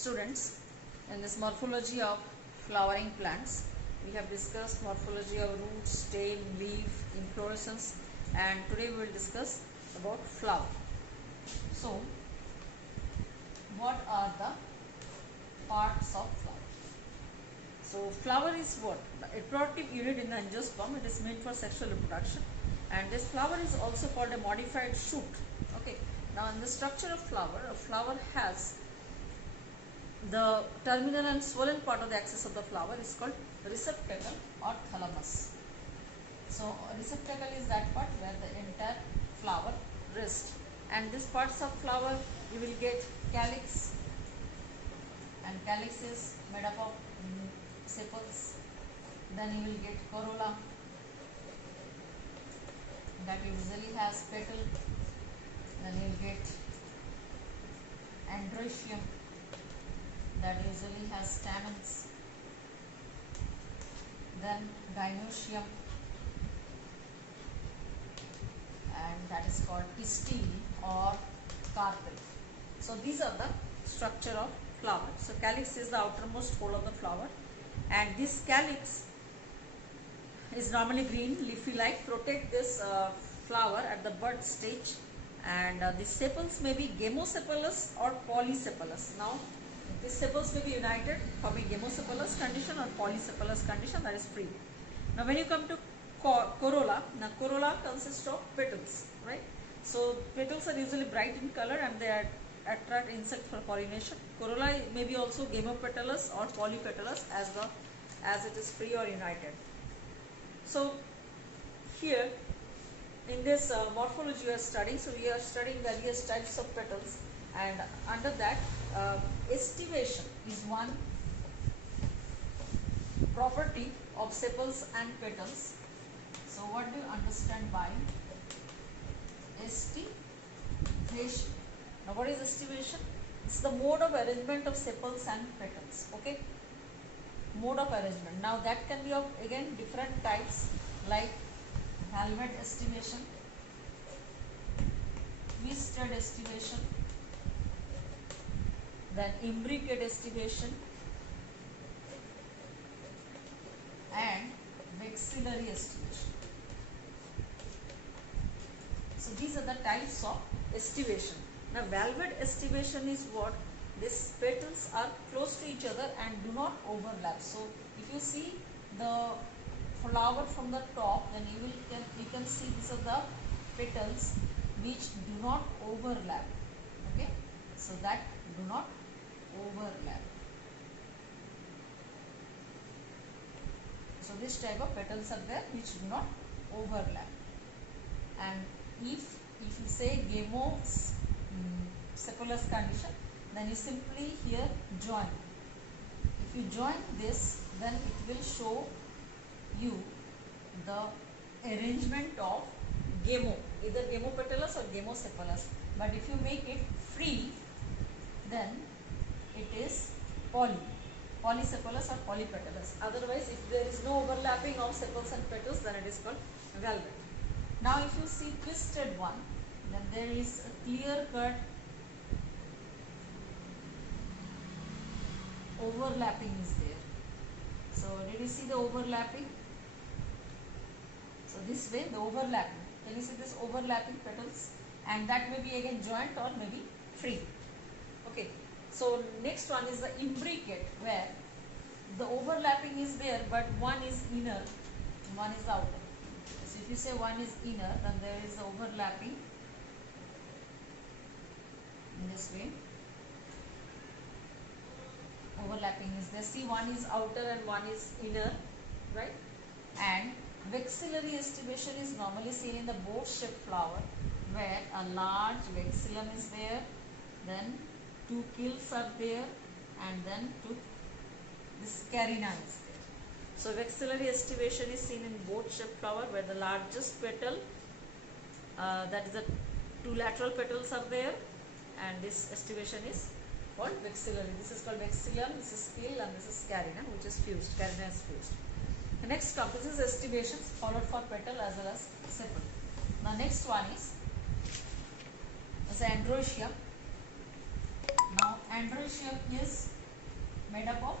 Students, in this morphology of flowering plants, we have discussed morphology of root, stem, leaf, inflorescence, and today we will discuss about flower. So, what are the parts of flower? So, flower is what? The reproductive unit in the angiosperm. It is meant for sexual reproduction, and this flower is also called a modified shoot. Okay. Now, in the structure of flower, a flower has the terminal and swollen part of the axis of the flower is called receptacle or thalamus. So, receptacle is that part where the entire flower rests, and this parts of flower you will get calyx, and calyx is made up of sepals. Then you will get corolla, that usually has petal. Then you will get androecium, that usually has stamens. Then gynoecium, and that is called pistil or carpel. So these are the structure of flower. So calyx is the outermost pole of the flower, and this calyx is normally green, leafy like, protect this flower at the bud stage, and the sepals may be gamosepalous or polysepalous. Now the sepals may be united, forming gamosepalous condition or polysepalous condition, that is free. Now when you come to corolla, now corolla consists of petals, right? So petals are usually bright in color and they attract insect for pollination. Corolla may be also gamopetalous or polypetalous as it is free or united. So here in this morphology we are studying, so we are studying various types of petals, and under that estivation is one property of sepals and petals. So what do you understand by estivation? Now what is estivation? It's the mode of arrangement of sepals and petals. Okay, mode of arrangement. Now that can be of again different types, like valvate estivation, twisted estivation, then imbricate estivation, and vexillary estivation. So these are the types of estivation. Now valvate estivation is what? These petals are close to each other and do not overlap. So if you see the flower from the top, then you can see these are the petals which do not overlap. Okay, so that do not overlap. So this type of petals are there which do not overlap. And if you say gamosepalous condition, then you simply here join. If you join this, then it will show you the arrangement of gamo, either gamopetalous or gamosepalous. But if you make it free, then it is polysepalous or polypetalous. Otherwise, if there is no overlapping of sepals and petals, then it is called valvate. Now if you see twisted one, then there is a clear cut overlapping is there. So did you see the overlapping? So this way the overlapping, can you see this overlapping petals, and that may be again joint or maybe free. Okay, so next one is the imbricate, where the overlapping is there but one is inner, one is outer. So if you say one is inner, then there is the overlapping in this way. Overlapping is there. See, one is outer and one is inner, right? And vexillary estivation is normally seen in the boat-shaped flower, where a large vexillum is there, then two kills are there, and then this carina is there. So vexillary estivation is seen in boat-shaped flower, where the largest petal, that is the two lateral petals are there, and this estivation is called vexillary. This is called vexillum, this is skill, and this is carina, which is fused. Carina is fused. The next comes, this is estivations followed for petal as well as sepal. The next one is androecium. Now androecium is made up of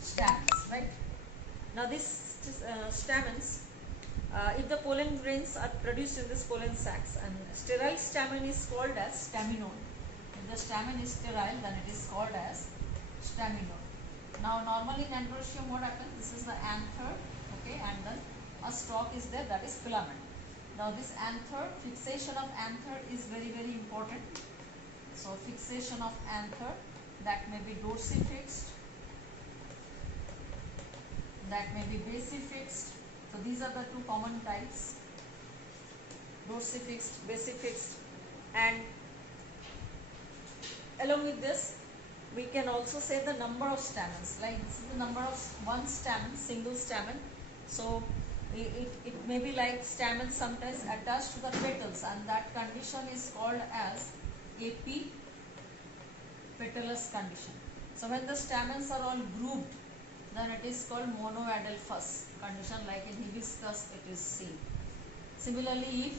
stamens, right? Now these stamens, if the pollen grains are produced in this pollen sacs, and sterile stamen is called as staminode. If the stamen is sterile, then it is called as staminode. Now normally in androecium what happens? This is the anther, okay, and then a stalk is there, that is filament. Now this anther, fixation of anther is very important. So fixation of anther, that may be dorsifixed, that may be basifixed. So these are the two common types, dorsifixed, basifixed, and along with this we can also say the number of stamens. Like this is the number of one stamen, single stamen. So it may be like stamens sometimes attached to the petals, and that condition is called as apipetalous condition. So when the stamens are all grouped, then it is called monoadelphous condition, like in hibiscus it is seen. Similarly,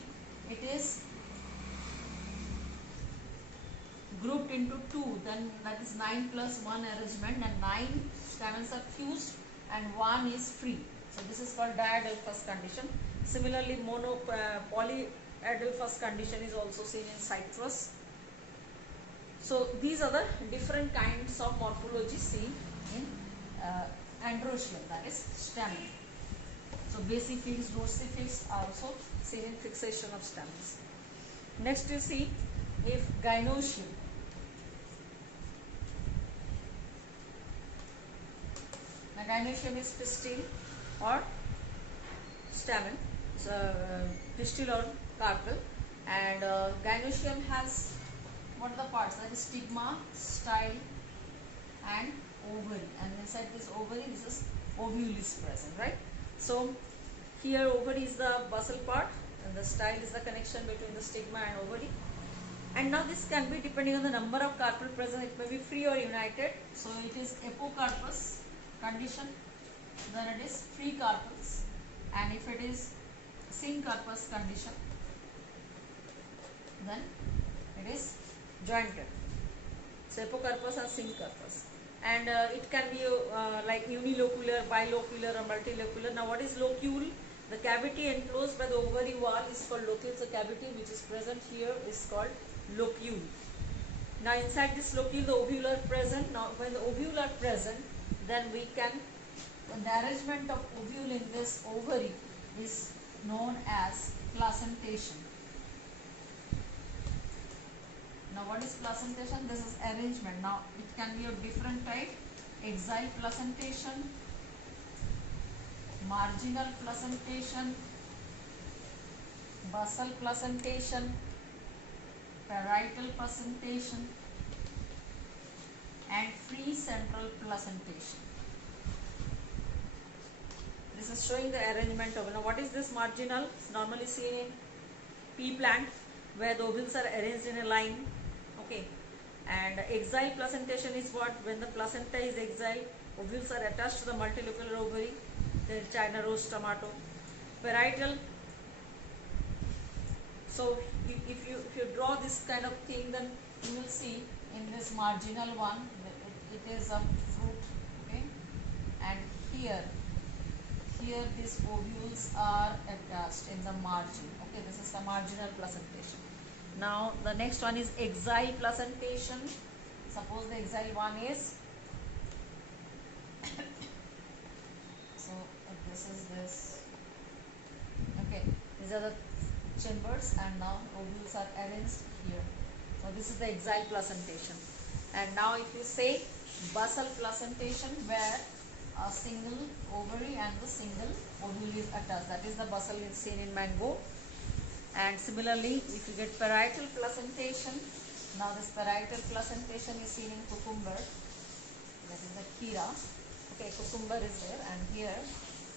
if it is grouped into two, then that is 9 plus 1 arrangement, and 9 stamens are fused and 1 is free. So this is called diadelphous condition. Similarly, polyadelphous condition is also seen in citrus. So these are the different kinds of morphology seen in androecium, that is stamen. So basifixed, dorsifixed are also seen in fixation of stamens. Next you see if gynoecium. Now gynoecium is pistil or stamen, so pistil or carpel, and gynoecium has what are the parts? That is stigma, style, and ovary, and inside this ovary this is ovule is present, right? So here ovary is the basal part and the style is the connection between the stigma and ovary. And now this can be depending on the number of carpel present, it may be free or united. So it is apocarpous condition, then it is free carpels, and if it is syncarpous condition, then it is jointed. So apocarpous and syncarpous. And it can be like unilocular, bilocular or multilocular. Now what is locule? The cavity enclosed by the ovary wall is called locule. The cavity which is present here is called locule. Now inside this locule the ovule are present. Now when the ovule are present, then we can, the arrangement of ovule in this ovary is known as placentation. Now what is placentation? This is arrangement. Now it can be of different type: exile placentation, marginal placentation, basal placentation, parietal placentation, and free central placentation. This is showing the arrangement of. Now what is this marginal? It's normally seen in pea plant where the ovules are arranged in a line. Okay, and exile placentation is what? When the placenta is exiled, ovules are attached to the multilocular ovary, the China rose tomato. Parietal. So if you draw this kind of thing, then you will see in this marginal one it is a fruit, okay, and here these ovules are attached in the margin. Okay, this is the marginal placentation. Now the next one is exile placentation. Suppose the exile one is so this is this. Okay, these are the chambers, and now ovules are arranged here. So this is the exile placentation. And now if you say basal placentation, where a single ovary and the single ovule is attached, that is the basal is seen in mango. And similarly, if you get parietal placentation, now this parietal placentation is seen in cucumber, that is the kira. Okay, cucumber is there, and here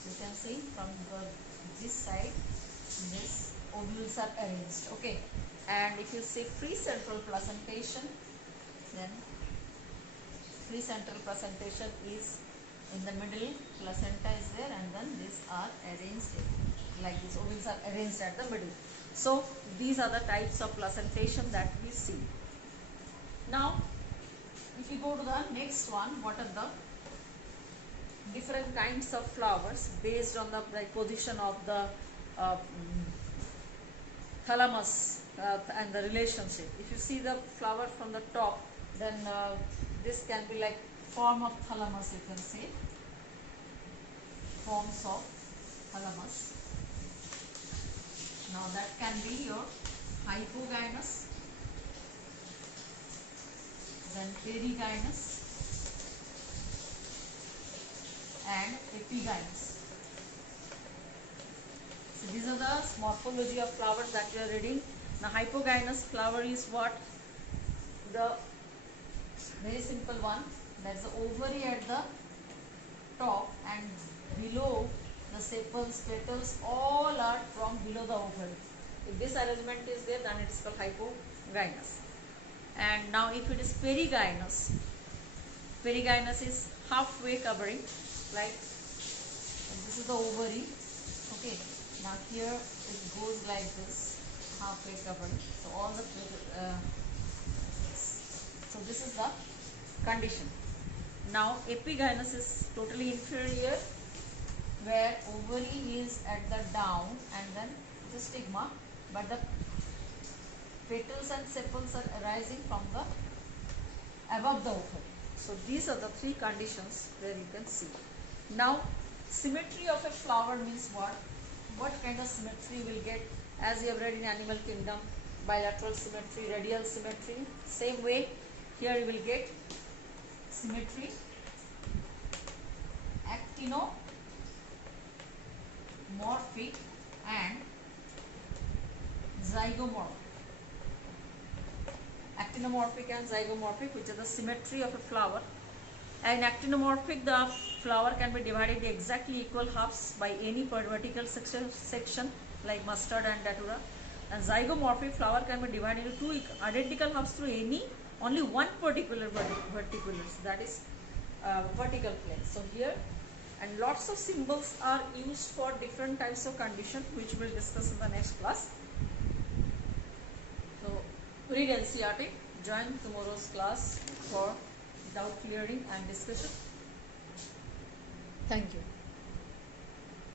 you can see from this side, this ovules are arranged. Okay, and if you see free central placentation, then free central placentation is in the middle, placenta is there, and then these are arranged like this. Ovules are arranged at the middle. So these are the types of placentation that we see. Now if you go to the next one, what are the different kinds of flowers based on the position of the thalamus and the relationship. If you see the flower from the top, then this can be like form of thalamus, you can say, forms of thalamus. Now that can be your hypogynous, then perigynous and epigynous. So these are the morphology of flowers that we are reading. Now hypogynous flower is what? The very simple one. That's the ovary at the top, and below the sepals, petals, all are from below the ovary. If this arrangement is there, then it is called hypogynous. And now if it is perigynous, perigynous is halfway covering, like this is the ovary. Okay, now here it goes like this, halfway covering. So all the so this is the condition. Now epigynous is totally inferior, where ovary is at the down and then the stigma, but the petals and sepals are arising from the above the ovary. So these are the three conditions where you can see. Now symmetry of a flower means what? What kind of symmetry you will get? As you have read in animal kingdom, bilateral symmetry, radial symmetry. Same way here you will get symmetry, actinomorphic and zygomorphic. Actinomorphic and zygomorphic, which is the symmetry of a flower. And actinomorphic, the flower can be divided into exactly equal halves by any vertical section like mustard and datura. And zygomorphic flower can be divided into two identical halves through only one particular verticulars, that is vertical plane. So here, and lots of symbols are used for different types of condition, which we'll discuss in the next class. So read NCERT, join tomorrow's class for doubt clearing and discussion. Thank you.